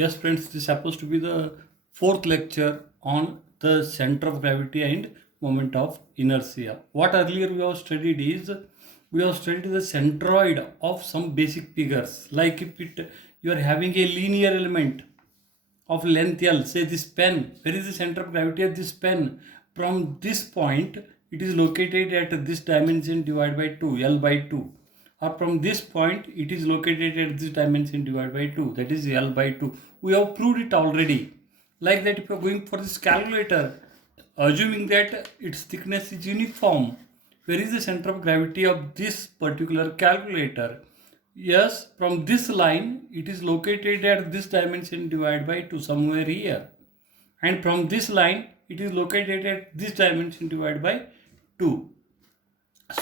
Yes, friends, this happens to be the fourth lecture on the center of gravity and moment of inertia. What earlier we have studied is we have studied the centroid of some basic figures. Like if you are having a linear element of length L, say this pen, where is the center of gravity of this pen? From this point, it is located at this dimension divided by 2, L by 2. Or from this point, it is located at this dimension divided by 2, that is L by 2. We have proved it already. Like that, if you are going for this calculator, assuming that its thickness is uniform, where is the center of gravity of this particular calculator? Yes, from this line, it is located at this dimension divided by 2, somewhere here. And from this line, it is located at this dimension divided by 2.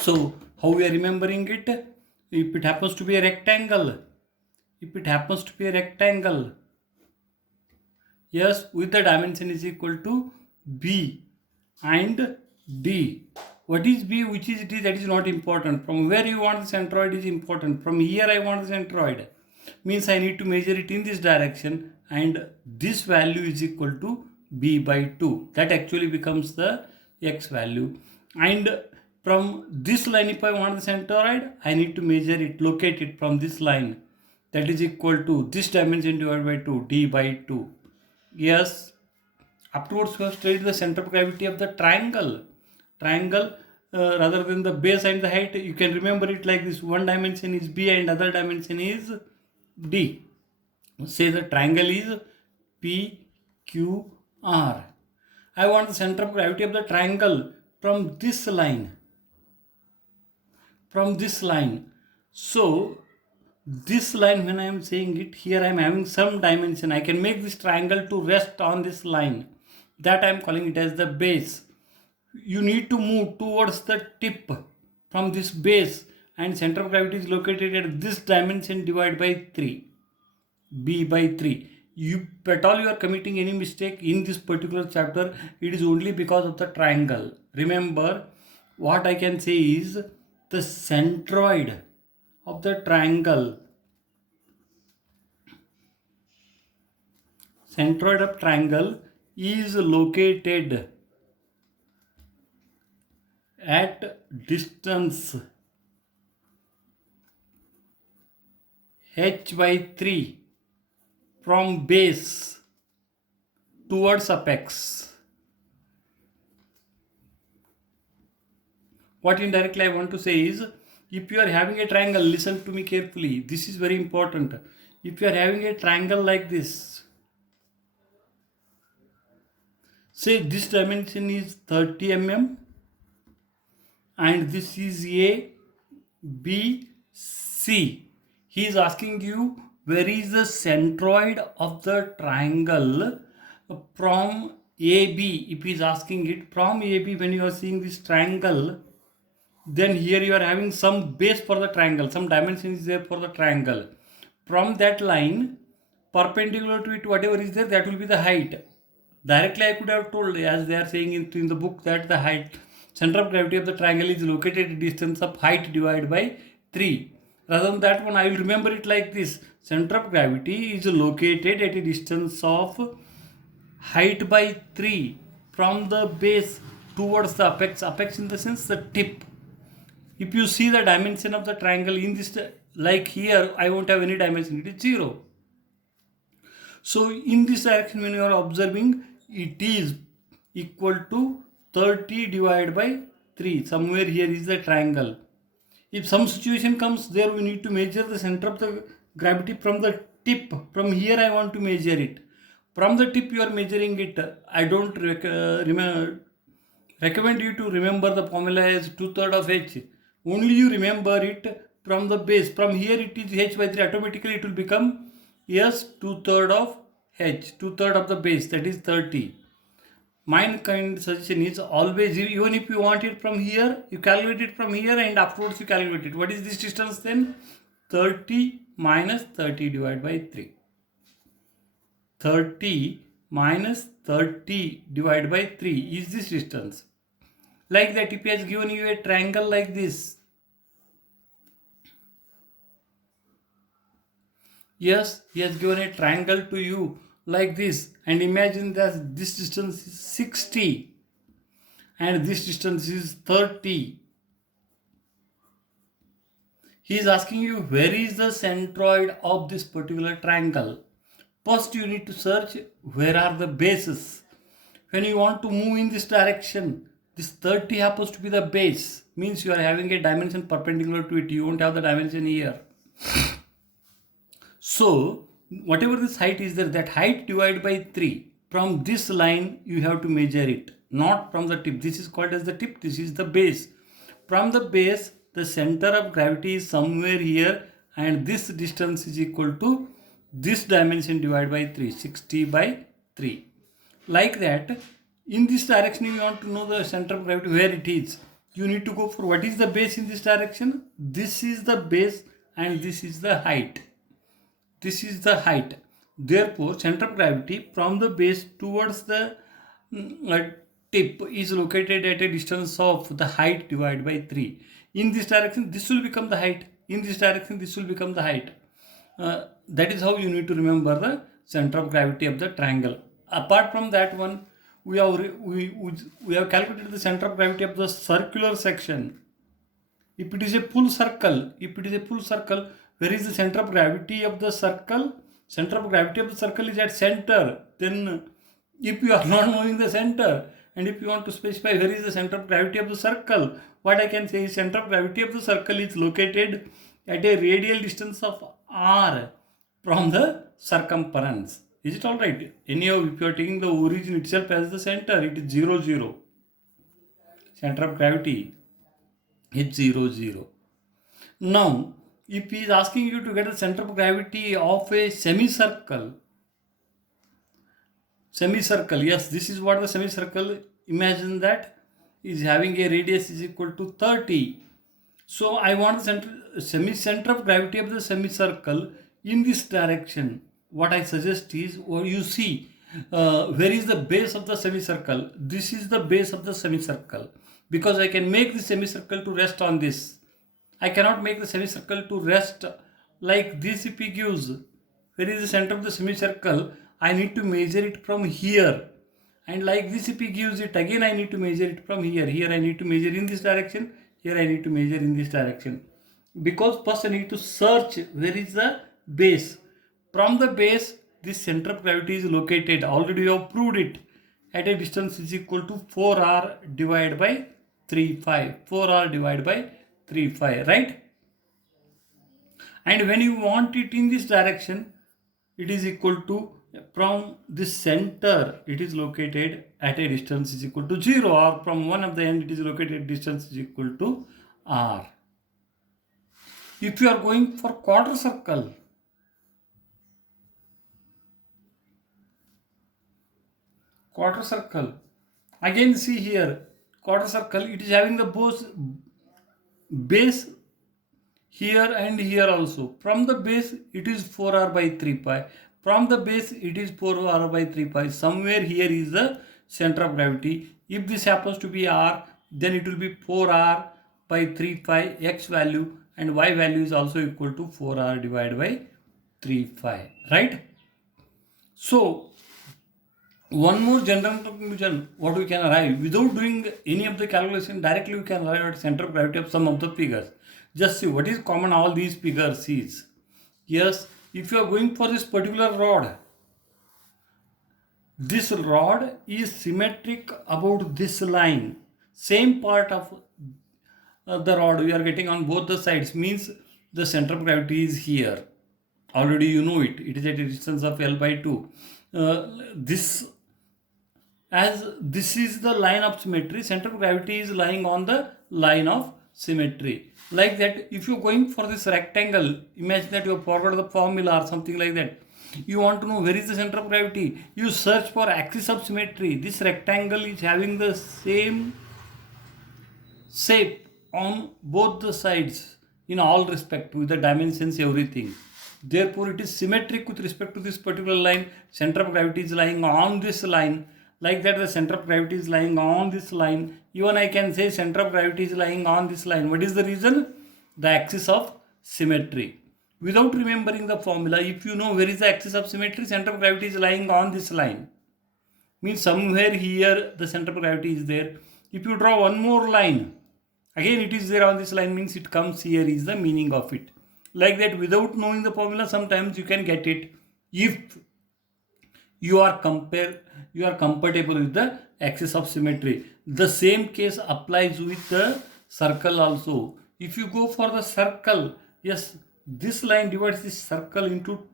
So, how we are remembering it? If it happens to be a rectangle, if it happens to be a rectangle, yes, with the dimension is equal to B and D. What is B, which is D, that is not important. From where you want the centroid is important. From here I want the centroid. Means I need to measure it in this direction, and this value is equal to B by 2. That actually becomes the X value. And from this line, if I want the centroid, I need to measure it, locate it from this line. That is equal to this dimension divided by 2, D by 2. Yes. Afterwards, we have studied the center of gravity of the triangle. Triangle, rather than the base and the height, you can remember it like this. One dimension is B and other dimension is D. Say the triangle is PQR. I want the center of gravity of the triangle from this line. From this line. So, this line, when I am saying it, here I am having some dimension. I can make this triangle to rest on this line. That I am calling it as the base. You need to move towards the tip from this base, and center of gravity is located at this dimension divided by 3, B by 3. If at all you are committing any mistake in this particular chapter, it is only because of the triangle. Remember, what I can say is the centroid of the triangle. Centroid of triangle is located at distance h by 3 from base towards apex. What indirectly I want to say is, if you are having a triangle, listen to me carefully, this is very important. If you are having a triangle like this, say this dimension is 30 mm and this is A, B, C. He is asking you where is the centroid of the triangle from AB. If he is asking it from AB, when you are seeing this triangle, then here you are having some base for the triangle, some dimension is there for the triangle. From that line, perpendicular to it, whatever is there, that will be the height. Directly I could have told, as they are saying in the book, that the height, center of gravity of the triangle is located at a distance of height divided by 3. Rather than that one, I will remember it like this. Center of gravity is located at a distance of height by 3 from the base towards the apex. Apex in the sense the tip. If you see the dimension of the triangle in this, like here, I won't have any dimension, it is 0. So in this direction, when you are observing, it is equal to 30 divided by 3. Somewhere here is the triangle. If some situation comes there, we need to measure the center of the gravity from the tip. From here I want to measure it. From the tip you are measuring it. I don't recommend you to remember the formula as 2/3 of h. Only you remember it from the base. From here it is h by 3. Automatically it will become, yes, 2/3 of h. 2/3 of the base, that is 30. My kind suggestion is always, even if you want it from here, you calculate it from here and afterwards you calculate it. What is this distance then? 30 minus 30 divided by 3. 30 minus 30 divided by 3 is this distance. Like that, if he has given you a triangle like this, Yes, he has given a triangle to you like this, and imagine that this distance is 60 and this distance is 30. He is asking you where is the centroid of this particular triangle. First, you need to search where are the bases. When you want to move in this direction, this 30 happens to be the base, means you are having a dimension perpendicular to it. You won't have the dimension here. So, whatever this height is there, that height divided by 3. From this line, you have to measure it, not from the tip. This is called as the tip, this is the base. From the base, the center of gravity is somewhere here, and this distance is equal to this dimension divided by 3, 60 by 3. Like that, in this direction, you want to know the center of gravity, where it is. You need to go for what is the base in this direction. This is the base and this is the height. This is the height. Therefore, center of gravity from the base towards the tip is located at a distance of the height divided by 3. In this direction, this will become the height. In this direction, this will become the height. That is how you need to remember the center of gravity of the triangle. Apart from that one, we have calculated the center of gravity of the circular section. If it is a full circle, where is the center of gravity of the circle? Center of gravity of the circle is at center. Then if you are not knowing the center, and if you want to specify where is the center of gravity of the circle, what I can say is center of gravity of the circle is located at a radial distance of r from the circumference. Is it alright? Anyhow, if you are taking the origin itself as the center, it is 0, 0. Center of gravity is 0, 0. Now, if he is asking you to get the center of gravity of a semicircle, yes, this is what the semicircle, imagine that is having a radius is equal to 30. So I want the center of gravity of the semicircle in this direction. What I suggest is, or you see, where is the base of the semicircle? This is the base of the semicircle, because I can make the semicircle to rest on this. I cannot make the semicircle to rest like this. If he gives where is the center of the semicircle, I need to measure it from here. And like this, if he gives it again, I need to measure it from here. Here I need to measure in this direction. Here I need to measure in this direction. Because first I need to search where is the base. From the base, this center of gravity is located. Already we have proved it. At a distance is equal to 4r divided by 3,5. 4r divided by 3,5, right? And when you want it in this direction, it is equal to, from this center, it is located at a distance is equal to 0, or from one of the end, it is located at distance is equal to r. If you are going for quarter circle, again see here, quarter circle, it is having the both base here and here also. From the base, it is 4r by 3 pi. From the base, it is 4r by 3 pi. Somewhere here is the center of gravity. If this happens to be r, then it will be 4r by 3 pi x value, and y value is also equal to 4r divided by 3 pi, right? So, one more general conclusion, what we can arrive, without doing any of the calculation, directly we can arrive at center of gravity of some of the figures. Just see what is common all these figures is. Yes, if you are going for this particular rod, this rod is symmetric about this line. Same part of the rod we are getting on both the sides, means the center of gravity is here. Already you know it. It is at a distance of L by 2. As this is the line of symmetry, center of gravity is lying on the line of symmetry. Like that, if you're going for this rectangle, imagine that you have forgot the formula or something like that. You want to know where is the center of gravity. You search for axis of symmetry. This rectangle is having the same shape on both the sides in all respect, with the dimensions, everything. Therefore, it is symmetric with respect to this particular line. Center of gravity is lying on this line. Like that, the center of gravity is lying on this line. Even I can say center of gravity is lying on this line. What is the reason? The axis of symmetry. without remembering the formula, if you know where is the axis of symmetry, center of gravity is lying on this line. Means somewhere here the center of gravity is there. If you draw one more line, again it is there on this line, means it comes here is the meaning of it. Like that, without knowing the formula, sometimes you can get it if you are comfortable with the axis of symmetry. The same case applies with the circle also. If you go for the circle, yes, this line divides this circle into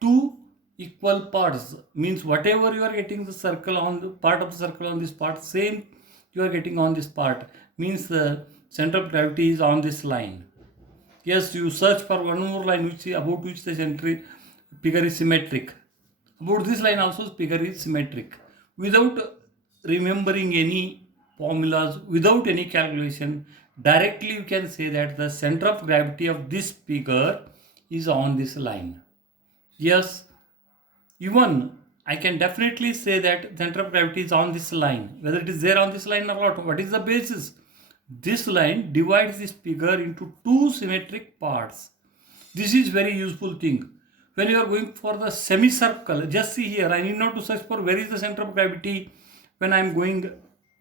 two equal parts, means whatever you are getting the circle on the part of the circle on this part, same you are getting on this part, means the center of gravity is on this line. Yes, you search for one more line which about which the center figure is symmetric. About this line also figure is symmetric. Without remembering any formulas, without any calculation, directly you can say that the center of gravity of this figure is on this line. Yes, even I can definitely say that center of gravity is on this line. Whether it is there on this line or not, what is the basis? This line divides this figure into two symmetric parts. This is very useful thing. When you are going for the semicircle, just see here, I need not to search for where is the center of gravity when I am going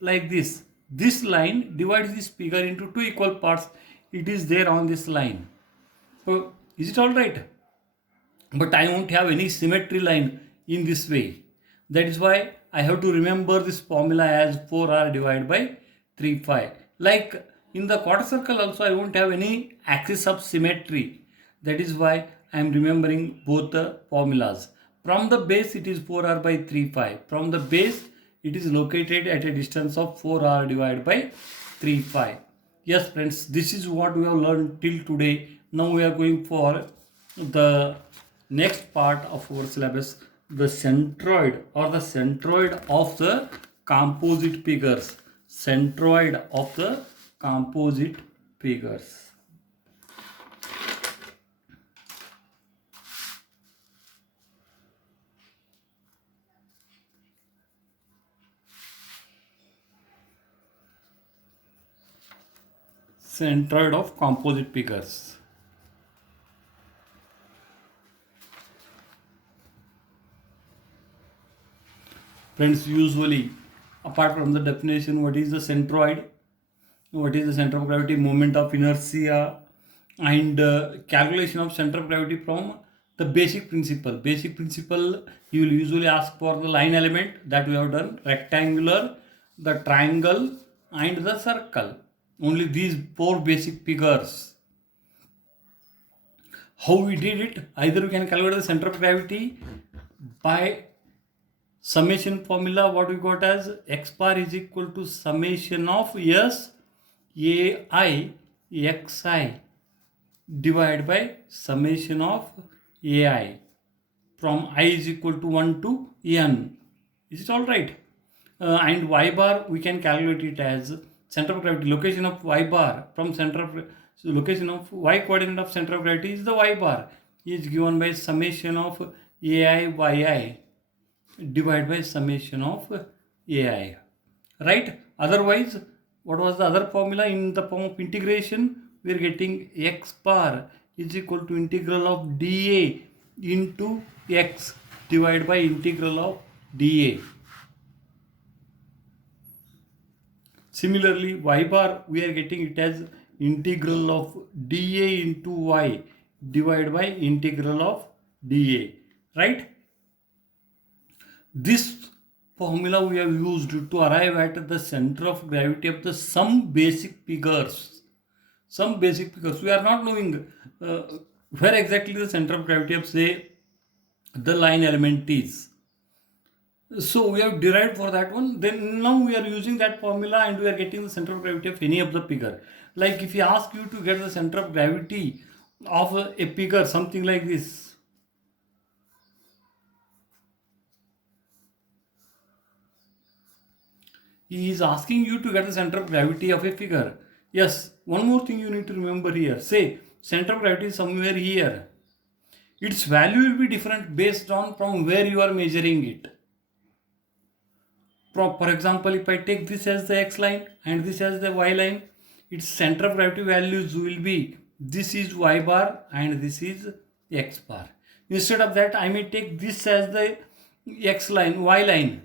like this. This line divides this figure into two equal parts. It is there on this line. So, is it alright? But I won't have any symmetry line in this way. That is why I have to remember this formula as 4r divided by 3 pi. Like in the quarter circle also I won't have any axis of symmetry. That is why I am remembering both the formulas. From the base it is 4r by 3 pi. From the base it is located at a distance of 4r divided by 3 pi. Yes friends, this is what we have learned till today. Now we are going for the next part of our syllabus, the centroid or the centroid of the composite figures. Centroid of the composite figures. Centroid of composite figures. Friends, usually apart from the definition, what is the centroid, what is the center of gravity, moment of inertia, and calculation of center of gravity from the basic principle. Basic principle, you will usually ask for the line element that we have done, rectangular, the triangle, and the circle. Only these four basic figures. How we did it? Either we can calculate the center of gravity by summation formula. What we got as x bar is equal to summation of s ai xi divided by summation of ai from I is equal to 1 to n. Is it all right? And y bar we can calculate it as center of gravity, location of y bar from center of, so location of y coordinate of center of gravity is the y bar, is given by summation of ai yi divided by summation of ai. Right? Otherwise, what was the other formula? In the form of integration, we are getting x bar is equal to integral of dA into x divided by integral of dA. Similarly, y bar we are getting it as integral of dA into y divided by integral of dA. Right? This formula we have used to arrive at the center of gravity of the some basic figures. Some basic figures. We are not knowing where exactly the center of gravity of, say, the line element is. So we have derived for that one. Then now we are using that formula and we are getting the center of gravity of any of the figure. Like if he asks you to get the center of gravity of a figure, something like this. He is asking you to get the center of gravity of a figure. Yes, one more thing you need to remember here. Say, center of gravity is somewhere here. Its value will be different based on from where you are measuring it. For example, if I take this as the x line and this as the y line, its center of gravity values will be this is y bar and this is x bar. Instead of that, I may take this as the x line, y line,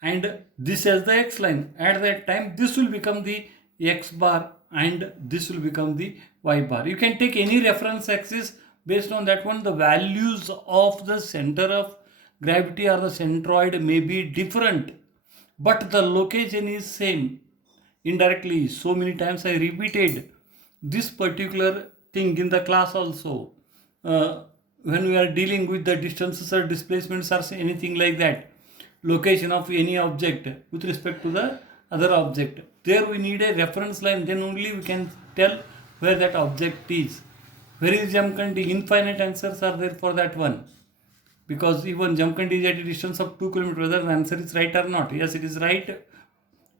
and this as the x line. At that time, this will become the x bar and this will become the y bar. You can take any reference axis. Based on that one, the values of the center of gravity or the centroid may be different, but the location is same. Indirectly, so many times I repeated this particular thing in the class also. When we are dealing with the distances or displacements or anything like that, location of any object with respect to the other object, there we need a reference line, then only we can tell where that object is. Where is Jamkhandi? Infinite answers are there for that one, because even Jamkhandi is at a distance of 2 km, whether the answer is right or not. Yes, it is right.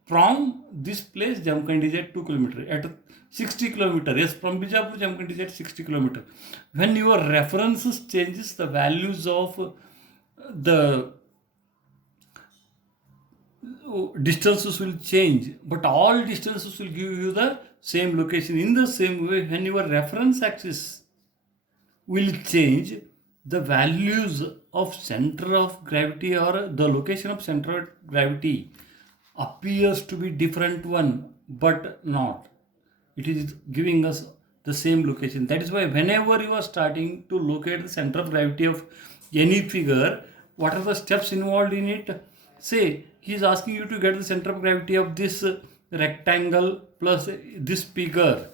From this place, Jamkhandi is at 2 km, at 60 km. Yes, from Bijapur, Jamkhandi is at 60 km. When your references changes, the values of the distances will change, but all distances will give you the same location. In the same way, when your reference axis will change, the values of center of gravity or the location of center of gravity appears to be different one, but not. It is giving us the same location. That is why whenever you are starting to locate the center of gravity of any figure, what are the steps involved in it? Say, he is asking you to get the center of gravity of this rectangle plus this figure.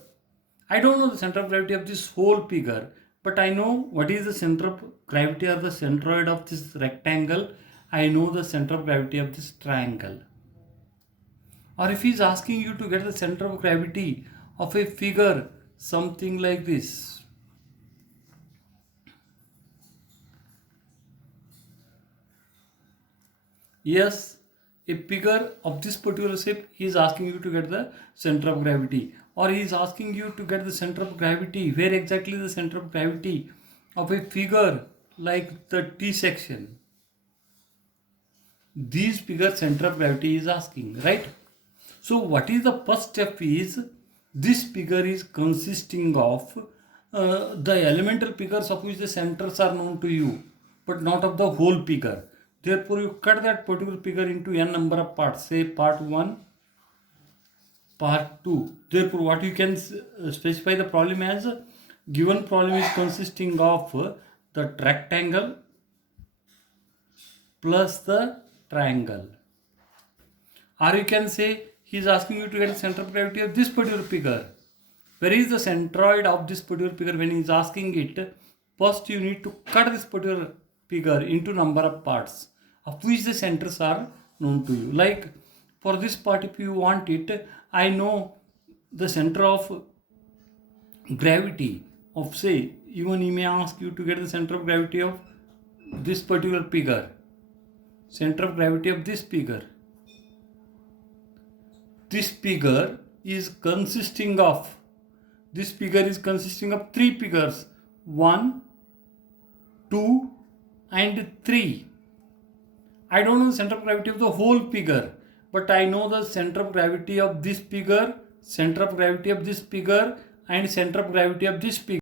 I don't know the center of gravity of this whole figure, but I know what is the center of gravity or the centroid of this rectangle. I know the center of gravity of this triangle. Or if he is asking you to get the center of gravity of a figure, something like this. Yes, a figure of this particular shape, he is asking you to get the center of gravity. Or he is asking you to get the center of gravity. Where exactly the center of gravity of a figure like the T section. These figure center of gravity is asking, right? So what is the first step is, this figure is consisting of the elemental figures of which the centers are known to you, but not of the whole figure. Therefore, you cut that particular figure into n number of parts, say part 1, part 2. Therefore, what you can specify the problem as, given problem is consisting of the rectangle plus the triangle. Or you can say, he is asking you to get the center of gravity of this particular figure. Where is the centroid of this particular figure? When he is asking it, first you need to cut this particular figure into number of parts of which the centers are known to you. Like for this part, if you want it, I know the center of gravity of, say, even he may ask you to get the center of gravity of this particular figure. Center of gravity of this figure. This figure is consisting of 3 figures, 1, 2 and 3. I don't know the center of gravity of the whole figure, but I know the center of gravity of this figure, center of gravity of this figure and center of gravity of this figure.